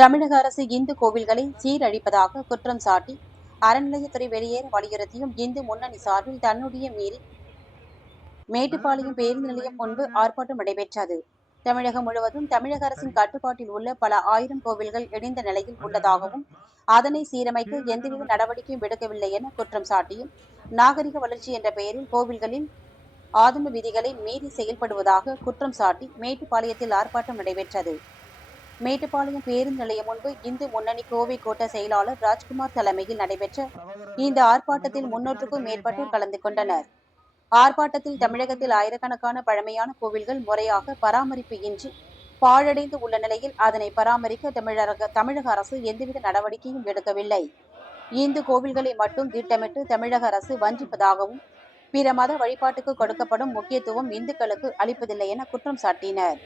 தமிழக அரசு இந்து கோவில்களை சீரழிப்பதாக குற்றம் சாட்டி அறநிலையத்துறை வெளியேற வலியுறுத்தியும் இந்து முன்னணி சார்பில் தன்னுடைய மீறி மேட்டுப்பாளையம் பேருந்து நிலையம் முன்பு ஆர்ப்பாட்டம் நடைபெற்றது. தமிழகம் முழுவதும் தமிழக அரசின் கட்டுப்பாட்டில் உள்ள பல ஆயிரம் கோவில்கள் இணைந்த நிலையில் உள்ளதாகவும் அதனை சீரமைக்க எந்தவித நடவடிக்கையும் எடுக்கவில்லை என குற்றம் சாட்டியும் நாகரிக வளர்ச்சி என்ற பெயரில் கோவில்களில் ஆதம விதிகளை மீறி செயல்படுவதாக குற்றம் சாட்டி மேட்டுப்பாளையத்தில் ஆர்ப்பாட்டம் நடைபெற்றது. மேட்டுப்பாளையம் பேருந்து நிலையம் முன்பு இந்து முன்னணி கோவை கோட்ட செயலாளர் ராஜ்குமார் தலைமையில் நடைபெற்ற இந்த ஆர்ப்பாட்டத்தில் முன்னூற்றுக்கும் மேற்பட்டோர் கலந்து கொண்டனர். ஆர்ப்பாட்டத்தில் தமிழகத்தில் ஆயிரக்கணக்கான பழமையான கோவில்கள் முறையாக பராமரிப்பு இன்றி பாழடைந்து உள்ள நிலையில் அதனை பராமரிக்க தமிழக தமிழக அரசு எந்தவித நடவடிக்கையும் எடுக்கவில்லை. இந்து கோவில்களை மட்டும் திட்டமிட்டு தமிழக அரசு வஞ்சிப்பதாகவும் பிற மத வழிபாட்டுக்கு கொடுக்கப்படும் முக்கியத்துவம் இந்துக்களுக்கு அளிப்பதில்லை என குற்றம் சாட்டினர்.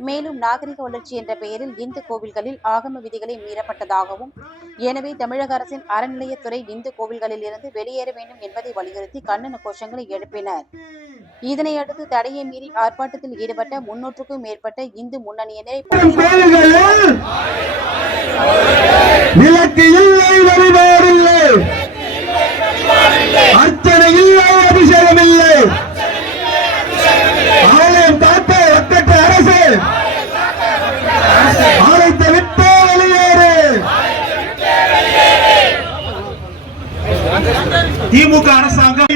மேலும் நாகரிக வளர்ச்சி என்ற பெயரில் இந்து கோவில்களில் ஆகம விதிகளை மீறப்பட்டதாகவும் எனவே தமிழக அரசின் அறநிலையத்துறை இந்து கோவில்களில் இருந்து வெளியேற வேண்டும் என்பதை வலியுறுத்தி கண்டன கோஷங்களை எழுப்பினர். இதனையடுத்து தடையை மீறி ஆர்ப்பாட்டத்தில் ஈடுபட்ட முன்னூற்றுக்கும் மேற்பட்ட இந்து முன்னணியினரை திமுக அரசாங்கம்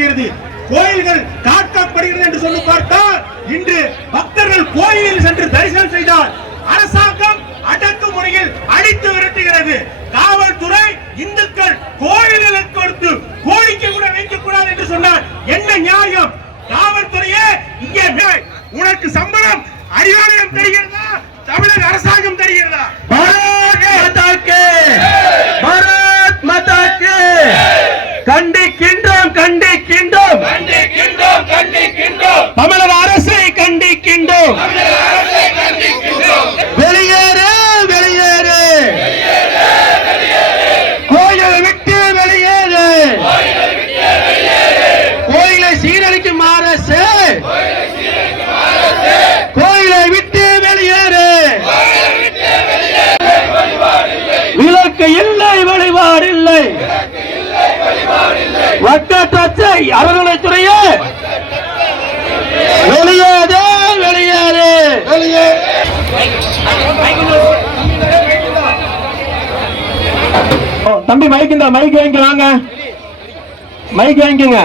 கோயில்கள் காக்கப்படுகிறது என்று சொல்லி பார்த்தால் இன்று பக்தர்கள் கோயிலில் சென்று தரிசனம் செய்தால் அரசாங்கம் அடக்குமுறையில் அடித்து விரட்டுகிறது. காவல்துறை இந்துக்கள் கோயில்களுக்கு கொடுத்து கோரிக்கை கூட வைக்கக்கூடாது என்று சொன்னார் என்ன நியாயம்? காவல்துறையே இங்கே உனக்கு சம்பளம் கண்டிக்கின்றோம் கண்டிக்கின்றோம். கண்டிக்கின்றோம் கண்டிக்கின்றோம். தமிழக அரசை கண்டிக்கின்றோம். வெளியேறு வெளியேறு. கோயிலை விட்டு வெளியேறு. கோயிலை சீரழிக்கும் அரசு. கோயிலை விட்டு வட்டத்தை அறநிலைத்துறையே வெளியேறு வெளியேறு! வெளியே தம்பி மைக் இந்த மைக் வாங்கி. வாங்க மைக் வாங்கிங்க